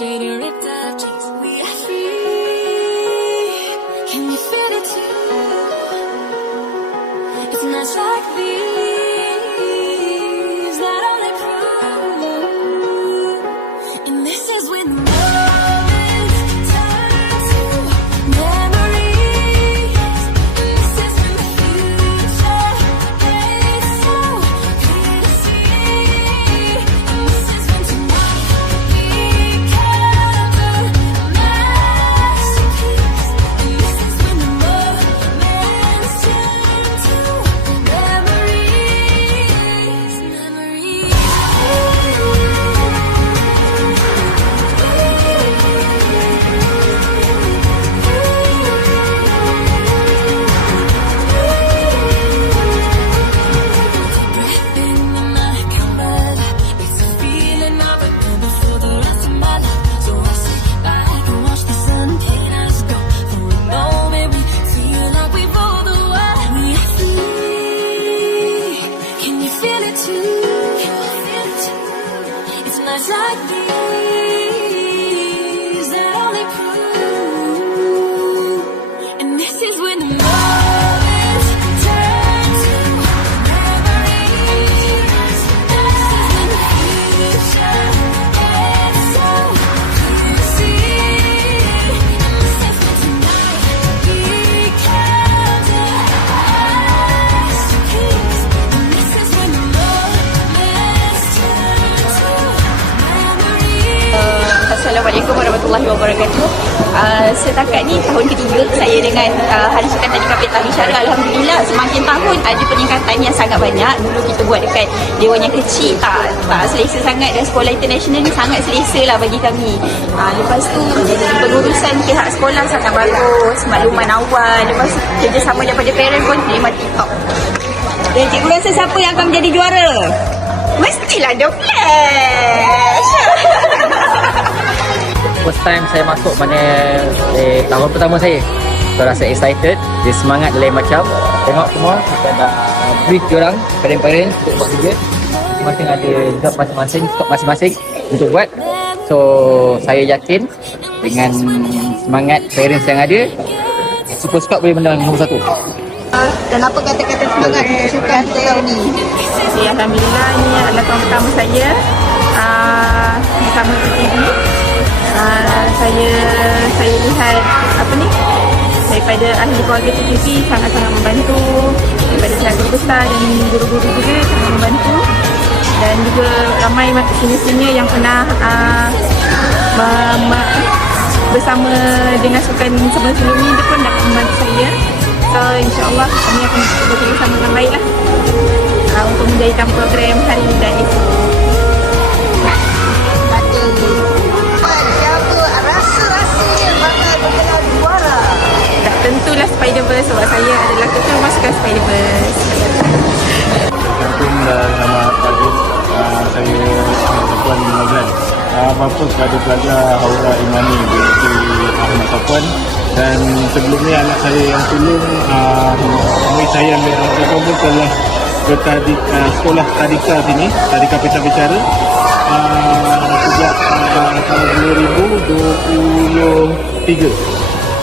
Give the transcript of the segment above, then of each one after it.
shader others like me. Assalamualaikum warahmatullahi wabarakatuh. Uh, setakat ni tahun ketiga saya dengan uh, Hari Sukan Tadika Peta Bisyara. Alhamdulillah semakin tahun ada peningkatan yang sangat banyak. Dulu kita buat dekat Dewan yang kecil tak tak selesa sangat dan sekolah international ni sangat selesa lah bagi kami. Uh, lepas tu pengurusan pihak sekolah sangat bagus. Makluman awal. Lepas tu kerjasama daripada parent pun memang tip-top. Dan cikgu rasa siapa yang akan menjadi juara? Mestilah The Flash! first time saya masuk mana eh, tahun pertama saya. So rasa excited dia semangat lain macam. Tengok semua kita dah brief diorang parent-parent untuk buat kerja. Masing-masing ada job masing-masing scope masing-masing untuk buat. So saya yakin dengan semangat parents yang ada Super Scout boleh menang nombor satu. Dan apa kata-kata semangat untuk sukan tahun ni? Alhamdulillah ini adalah tahun pertama saya daripada ahli keluarga TTV sangat-sangat membantu. Daripada guru besar dan guru-guru juga sangat membantu. Dan juga ramai senior-senior yang pernah uh, bersama dengan sukan sebelum-sebelum ni dia pun dapat membantu saya. So insyaAllah kami akan bekerja sama dengan baik lah uh, untuk menjadikan program Hari Muda itu. Tentulah Spider-Verse sebab saya adalah ketua pasukan Spider-Verse. Assalamualaikum dan selamat pagi. Uh, saya bin Mazlan. Uh, apa-apa kepada pelajar Haura Imani BSC Ahmad Sapuan dan sebelum ni anak saya yang sulung uh, Muhammad saya ambil Ahmad Sapuan pun telah ke tadi, uh, sekolah Tadika sini Tadika Peta Bicara uh, sejak uh, tahun 2023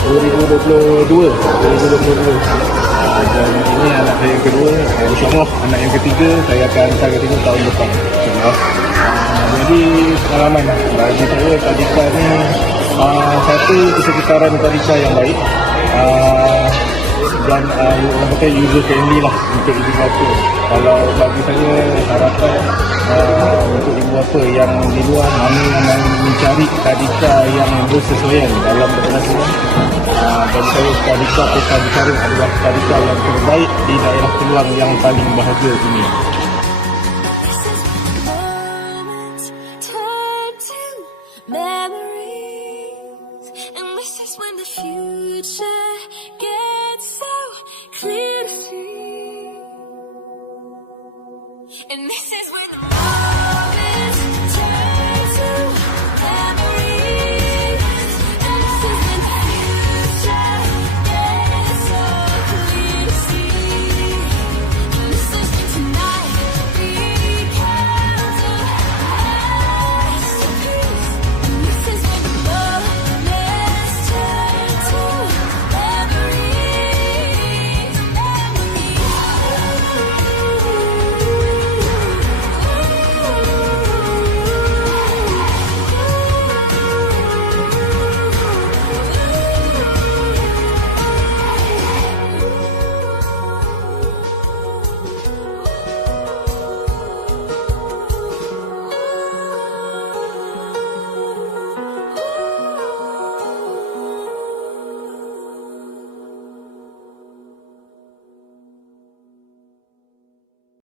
2022 2022 Ah, dan ini anak saya yang kedua uh, InsyaAllah anak yang ketiga saya akan hantar ke sini tahun depan. InsyaAllah. Uh, jadi pengalaman. Bagi saya tadika ni uh, satu kesekitaran tadika yang baik. Uh, dan uh, orang kata user friendly lah untuk ibu bapa kalau bagi saya harapan uh, bapa yang di luar yang mencari tadika yang bersesuaian dalam berkelanjutan uh, bagi saya tadika pesta bicara adalah tadika yang terbaik di daerah peluang yang paling bahagia ini